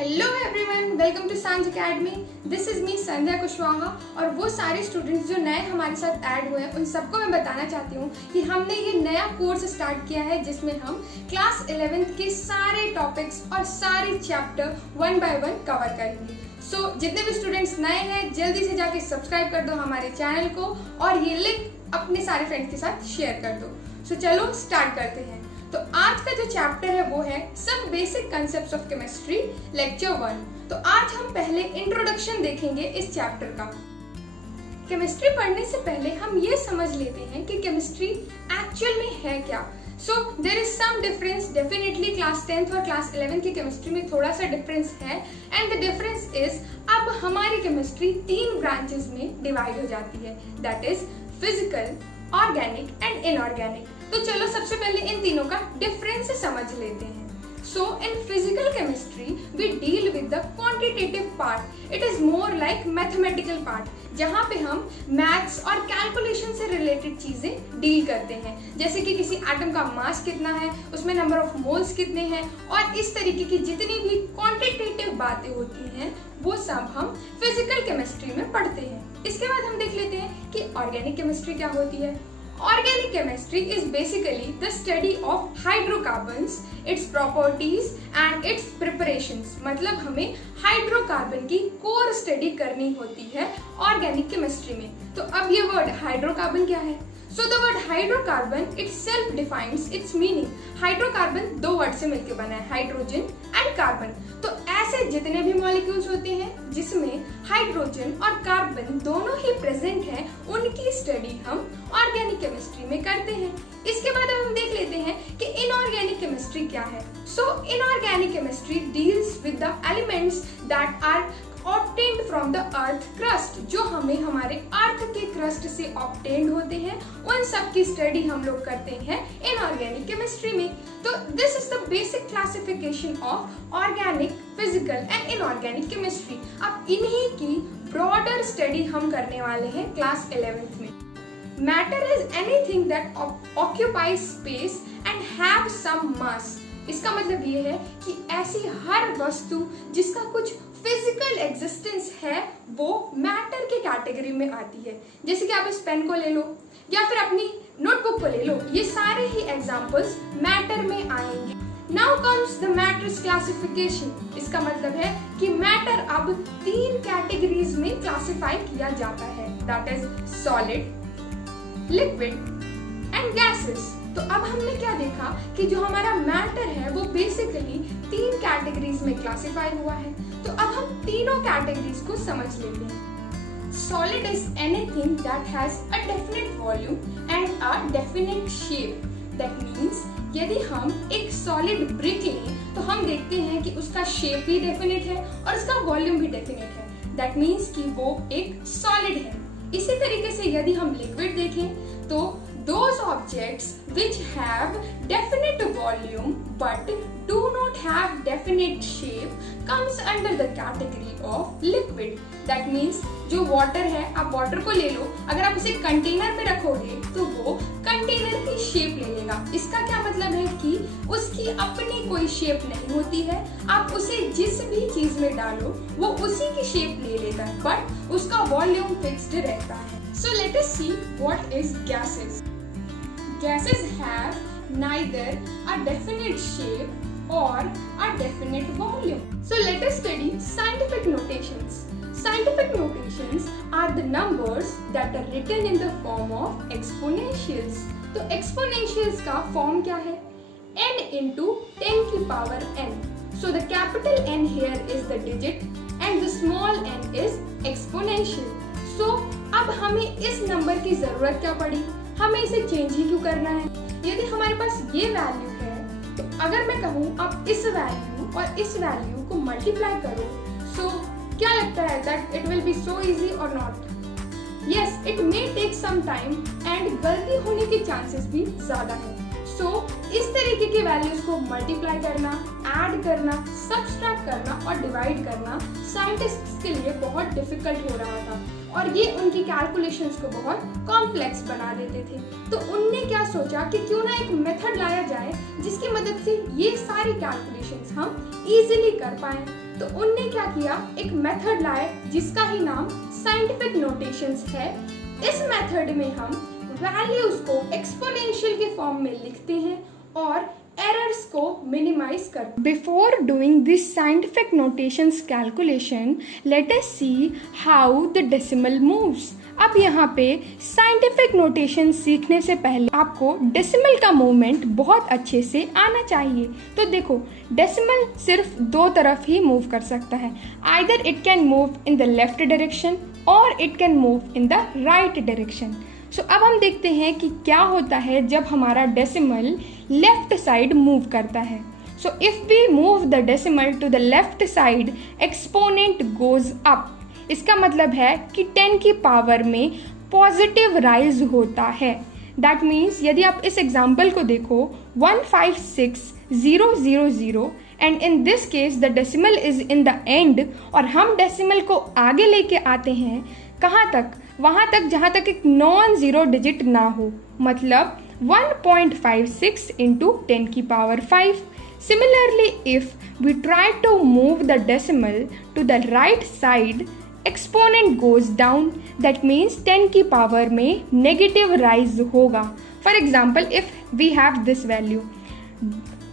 Hello everyone, welcome to सांझ academy. This is me संध्या कुशवाहा। और वो सारे स्टूडेंट्स जो नए हमारे साथ ऐड हुए हैं उन सबको मैं बताना चाहती हूँ कि हमने ये नया कोर्स स्टार्ट किया है जिसमें हम क्लास 11th के सारे टॉपिक्स और सारे चैप्टर 1 बाय 1 कवर करेंगे। सो जितने भी स्टूडेंट्स नए हैं जल्दी से जाके सब्सक्राइब कर दो हमारे चैनल को और ये लिंक अपने सारे फ्रेंड्स के साथ शेयर कर दो। सो चलो स्टार्ट करते हैं। तो आज का जो चैप्टर है वो है some basic concepts of chemistry lecture 1। तो आज हम पहले इंट्रोडक्शन देखेंगे इस चैप्टर का। केमिस्ट्री पढ़ने से पहले हम ये समझ लेते हैं कि केमिस्ट्री एक्चुअल में है क्या। So there is some difference. Definitely class 10th और क्लास 11th की केमिस्ट्री में थोड़ा सा डिफरेंस है एंड द डिफरेंस इज अब हमारी केमिस्ट्री 3 ब्रांचेस में डिवाइड हो जाती है, that is physical, organic and inorganic. तो चलो सबसे पहले इन तीनों का डिफरेंस समझ लेते हैं। So in physical chemistry we deal with the quantitative part. It is more like mathematical part, जहाँ पे हम मैथ्स और कैलकुलेशन से रिलेटेड चीजें डील करते हैं, जैसे कि किसी एटम का मास कितना है, उसमें नंबर ऑफ मोल्स कितने हैं और इस तरीके की जितनी भी क्वांटिटेटिव बातें होती हैं वो सब हम फिजिकल केमिस्ट्री में पढ़ते हैं। इसके बाद हम देख लेते हैं कि ऑर्गेनिक केमिस्ट्री क्या होती है। Organic chemistry is basically the study of hydrocarbons, its properties and its preparations। मतलब हमें हाइड्रोकार्बन की कोर स्टडी करनी होती है ऑर्गेनिक केमिस्ट्री में। तो अब ये वर्ड हाइड्रोकार्बन क्या है? So the word hydrocarbon itself defines its meaning। Hydrocarbon 2 word से मिलकर बना है, हाइड्रोजन एंड कार्बन। तो ऐसे जितने भी मॉलिक्यूल्स होते हैं जिसमें हाइड्रोजन और कार्बन दोनों ही प्रेजेंट हैं, उनकी स्टडी हम ऑर्गेनिक केमिस्ट्री में करते हैं। इसके बाद हम देख लेते हैं कि इनऑर्गेनिक केमिस्ट्री क्या है। So inorganic chemistry deals with the elements that are obtained from the earth crust, जो हमें हमारे अर्थ के क्रस्ट से obtained होते हैं, उन सब की स्टडी हम लोग करते हैं इनऑर्गेनिक केमिस्ट्री में। तो this is the basic classification of organic, physical and inorganic chemistry. अब इन्हीं की ब्रॉडर स्टडी हम करने वाले हैं क्लास 11th में। Matter is anything that occupies space and have some mass. इसका मतलब ये है कि ऐसी हर वस्तु जिसका कुछ फिजिकल एग्जिस्टेंस है वो मैटर के कैटेगरी में आती है। जैसे कि आप इस पेन को ले लो या फिर अपनी नोटबुक को ले लो, ये सारे ही एग्जांपल्स मैटर में आएंगे। Now comes the matters classification. इसका मतलब है कि मैटर अब 3 कैटेगरीज में क्लासिफाई किया जाता है, that is solid, liquid and gases. तो अब हमने क्या देखा कि जो हमारा मैटर है वो बेसिकली 3 कैटेगरीज में क्लासिफाई हुआ है। तो अब हम तीनों कैटेगरीज को समझ लेते हैं। Solid is anything that has a definite volume and a definite shape. That means यदि हम एक सॉलिड ब्रिक लें तो हम देखते हैं कि उसका शेप भी डेफिनेट है और उसका वॉल्यूम भी डेफिनेट है। दैट मीन्स कि वो एक सॉलिड है। इसी तरीके से यदि हम लिक्विड देखें तो those objects which have definite volume but do not have definite shape comes under the category of liquid। That means जो वाटर है, आप वाटर को ले लो, अगर आप उसे कंटेनर में रखोगे तो वो कंटेनर की शेप ले लेगा। इसका क्या मतलब है कि उसकी अपनी कोई शेप नहीं होती है, आप उसे जिस भी चीज में डालो वो उसी की शेप ले लेगा, बट उसका वॉल्यूम फिक्स्ड रहता है। So let us see what is gases। Gases have neither a definite shape or a definite volume. So let us study scientific notations. Scientific notations are the numbers that are written in the form of exponentials. तो exponentials का form क्या है? n into 10 की power n. So the capital N here is the digit and the small n is exponential. So अब हमें इस number की जरूरत क्या पड़ी? हमें इसे चेंज ही क्यों करना है? यदि हमारे पास ये वैल्यू है तो अगर मैं कहूँ अब इस वैल्यू और इस वैल्यू को मल्टीप्लाई करो, सो क्या लगता है that it will be so easy और not? Yes, it may take some time and गलती होने के चांसेस भी ज्यादा है। सो इस तरीके की वैल्यूज को मल्टीप्लाई करना, ऐड करना, सब्सट्रैक्ट करना और डिवाइड करना साइंटिस्ट्स के लिए बहुत डिफिकल्ट हो रहा था और ये उनकी कैलकुलेशंस को बहुत कॉम्प्लेक्स बना देते थे। तो उनने क्या सोचा कि क्यों ना एक मेथड लाया जाए जिसकी मदद से ये सारी कैलकुलेशंस हम इजीली कर पाएं। तो उनने क्या किया, एक मेथड लाए जिसका ही नाम साइंटिफिक नोटेशंस है। इस मेथड में हम वैल्यूज को एक्सपोनेंशियल के फॉर्म में लिखते हैं और एरर्स को मिनिमाइज कर। Before doing this scientific notations calculation, let us see how the decimal moves. अब यहाँ पे साइंटिफिक नोटेशन सीखने से पहले आपको डेसिमल का मूवमेंट बहुत अच्छे से आना चाहिए। तो देखो, डेसिमल सिर्फ दो तरफ ही मूव कर सकता है, either it can move in the left direction और it can move in the right direction. So अब हम देखते हैं कि क्या होता है जब हमारा डेसिमल लेफ्ट साइड मूव करता है। So if we move the decimal to the left side, exponent goes up. इसका मतलब है कि 10 की पावर में पॉजिटिव राइज होता है। दैट मीन्स यदि आप इस एग्जाम्पल को देखो 156000 and in this case the decimal is in the end, और हम डेसिमल को आगे लेके आते हैं कहाँ तक, वहाँ तक जहाँ तक एक नॉन जीरो डिजिट ना हो, मतलब 1.56 into 10 की power 5. Similarly, if we try to move the decimal to the right side, exponent goes down. That means 10 की पावर में negative rise होगा. For example, if we have this value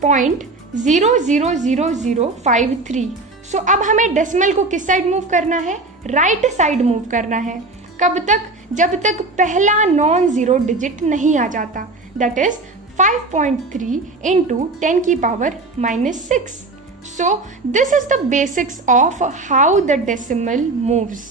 0.00053. So अब हमें decimal को किस side move करना है, right side move करना है। कब तक, जब तक पहला नॉन जीरो डिजिट नहीं आ जाता, दैट इज 5.3 into 10 की power -6. So this is the basics of how the decimal moves.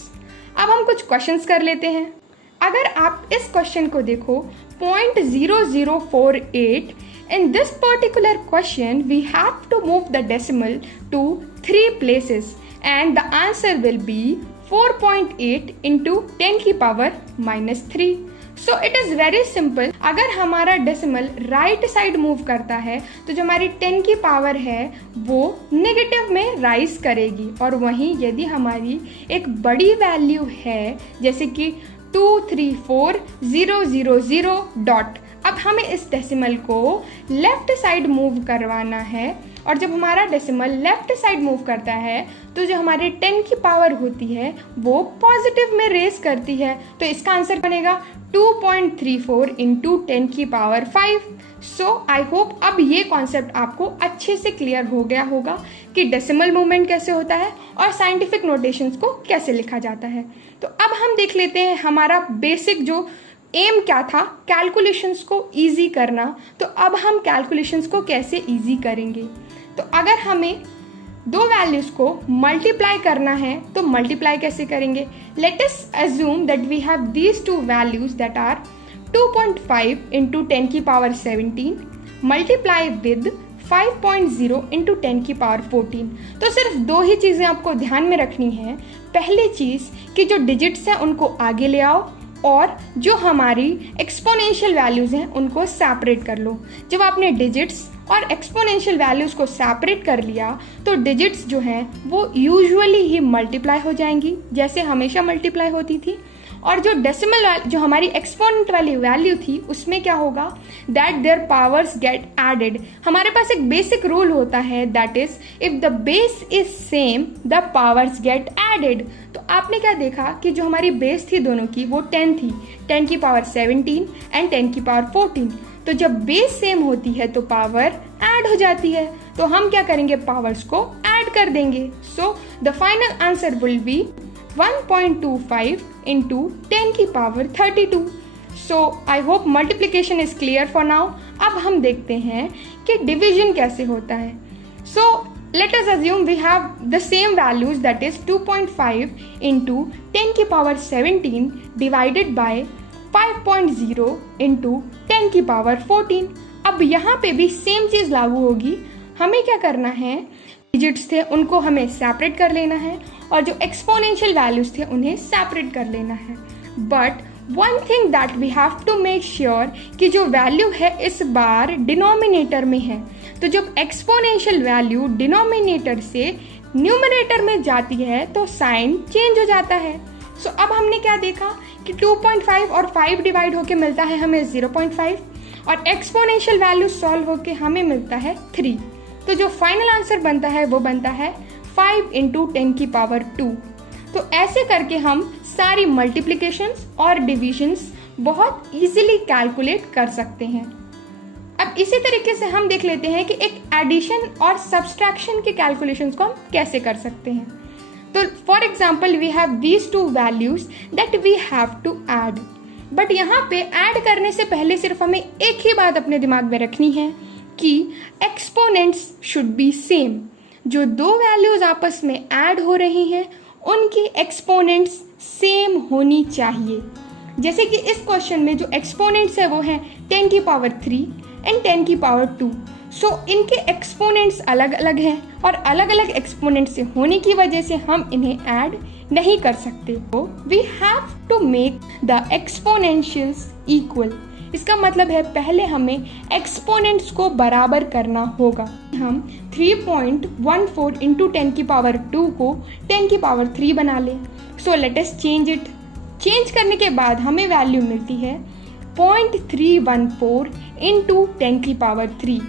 अब हम कुछ क्वेश्चंस कर लेते हैं। अगर आप इस क्वेश्चन को देखो 0.0048, in this particular question we have to move the decimal to 3 places and the answer will be 4.8 into 10 की power -3. So it is very simple. अगर हमारा डेसिमल राइट साइड मूव करता है तो जो हमारी 10 की पावर है वो नेगेटिव में राइज करेगी, और वहीं यदि हमारी एक बड़ी वैल्यू है जैसे कि 234000 डॉट, अब हमें इस डेसिमल को लेफ्ट साइड मूव करवाना है, और जब हमारा डेसिमल लेफ्ट साइड मूव करता है तो जो हमारे 10 की पावर होती है वो पॉजिटिव में रेस करती है। तो इसका आंसर बनेगा 2.34 into 10 की पावर 5. सो आई होप अब ये कॉन्सेप्ट आपको अच्छे से क्लियर हो गया होगा कि डेसिमल मूवमेंट कैसे होता है और साइंटिफिक नोटेशंस को कैसे लिखा जाता है। तो अब हम देख लेते हैं हमारा बेसिक जो एम क्या था, कैलकुलेशंस को इजी करना। तो अब हम कैलकुलेशंस को कैसे इजी करेंगे, तो अगर हमें दो वैल्यूज को मल्टीप्लाई करना है तो मल्टीप्लाई कैसे करेंगे। Let us assume that we have these two values that are 2.5 into 10 की पावर 17 मल्टीप्लाई विद 5.0 into 10 की पावर 14। तो सिर्फ दो ही चीज़ें आपको ध्यान में रखनी है। पहली चीज़ कि जो डिजिट्स हैं उनको आगे ले आओ, और जो हमारी एक्सपोनेंशियल वैल्यूज़ हैं उनको सेपरेट कर लो। जब आपने डिजिट्स और एक्सपोनेंशियल वैल्यूज़ को सेपरेट कर लिया तो डिजिट्स जो हैं वो यूजुअली ही मल्टीप्लाई हो जाएंगी, जैसे हमेशा मल्टीप्लाई होती थी, और जो डेसिमल जो हमारी एक्सपोनेंट वाली वैल्यू थी उसमें क्या होगा, that their powers get added. हमारे पास एक बेसिक रूल होता है, that is if the base is same the powers get added. तो आपने क्या देखा कि जो हमारी बेस थी दोनों की वो 10 थी, 10 की पावर 17 एंड 10 की पावर 14। तो जब बेस सेम होती है तो पावर ऐड हो जाती है, तो हम क्या करेंगे, पावर्स को ऐड कर देंगे। So the final answer will be 1.25 into 10 की power 32. So I hope multiplication is clear for now. अब हम देखते हैं कि डिवीजन कैसे होता है। So let us assume we have the same values, that is 2.5 into 10 की पावर 17 divided by 5.0 into 10 की पावर 14. अब यहाँ पे भी सेम चीज़ लागू होगी। हमें क्या करना है, डिजिट्स थे उनको हमें सेपरेट कर लेना है, और जो एक्सपोनेंशियल वैल्यूज थे उन्हें सेपरेट कर लेना है। But one thing that we have to make sure कि जो वैल्यू है इस बार डिनोमिनेटर में है। तो जब एक्सपोनेंशियल वैल्यू डिनोमिनेटर से न्यूमरेटर में जाती है तो साइन चेंज हो जाता है। सो अब हमने क्या देखा कि 2.5 और 5 डिवाइड होके मिलता है हमें 0.5, और एक्सपोनेंशियल वैल्यू सॉल्व होके हमें मिलता है 3। तो जो फाइनल आंसर बनता है वो बनता है 5 × 10⁻²। तो ऐसे करके हम सारी मल्टीप्लिकेशंस और डिविजन्स बहुत इजीली कैलकुलेट कर सकते हैं। अब इसी तरीके से हम देख लेते हैं कि एक एडिशन और सब्सट्रैक्शन के कैलकुलेशंस को हम कैसे कर सकते हैं। तो for example we have these two values that we have to add, but यहाँ पे ऐड करने से पहले सिर्फ हमें एक ही बात अपने दिमाग में रखनी है कि एक्सपोनेंट्स शुड बी सेम। जो दो वैल्यूज आपस में ऐड हो रही हैं उनकी एक्सपोनेंट्स सेम होनी चाहिए। जैसे कि इस क्वेश्चन में जो एक्सपोनेंट्स है वो है 10⁻³ एंड 10⁻²। सो इनके एक्सपोनेंट्स अलग अलग हैं और अलग अलग एक्सपोनेंट्स से होने की वजह से हम इन्हें ऐड नहीं कर सकते। तो we have to make the exponentials equal. इसका मतलब है पहले हमें एक्सपोनेंट्स को बराबर करना होगा। हम 3.14 × 10⁻² को 10⁻³ बना लें। So let us change it. Change करने के बाद हमें वैल्यू मिलती है 0.314 × 10⁻³।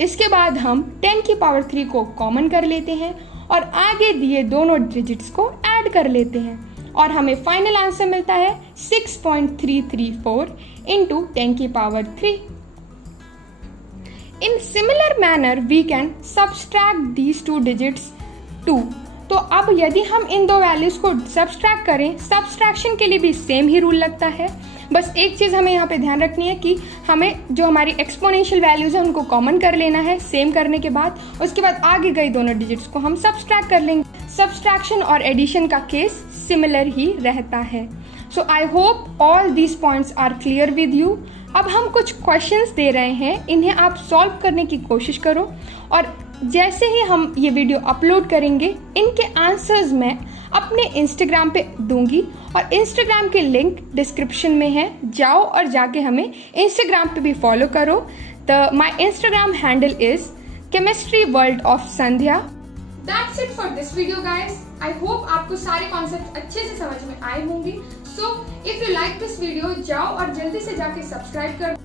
इसके बाद हम 10⁻³ को कॉमन कर लेते हैं और आगे दिए दोनों डिजिट्स को ऐड कर लेते हैं और हमें फाइनल आंसर मिलता है 6.334 × 10⁻³। In similar manner we can subtract these two digits too। तो अब यदि हम इन दो वैल्यूज को सब्सट्रैक्ट करें, सब्सट्रैक्शन के लिए भी सेम ही रूल लगता है। बस एक चीज़ हमें यहाँ पे ध्यान रखनी है कि हमें जो हमारी एक्सपोनेंशियल वैल्यूज है उनको कॉमन कर लेना है सेम करने के बाद। उसके बाद आगे गई दोनों डिजिट्स को हम सब्सट्रैक्ट कर लेंगे। सब्सट्रैक्शन और एडिशन का केस सिमिलर ही रहता है। So I hope all these points are clear with you. अब हम कुछ क्वेश्चंस दे रहे हैं, इन्हें आप सॉल्व करने की कोशिश करो और जैसे ही हम ये वीडियो अपलोड करेंगे इनके आंसर्स मैं अपने इंस्टाग्राम पे दूंगी और इंस्टाग्राम के लिंक डिस्क्रिप्शन में है। जाओ और जाके हमें इंस्टाग्राम पे भी फॉलो करो। My Instagram handle is chemistry world of Sandhya. That's it for this video guys. I hope आपको सारे कॉन्सेप्ट अच्छे से समझ में आए होंगे। So if you like this video, जाओ और जल्दी से जाके सब्सक्राइब कर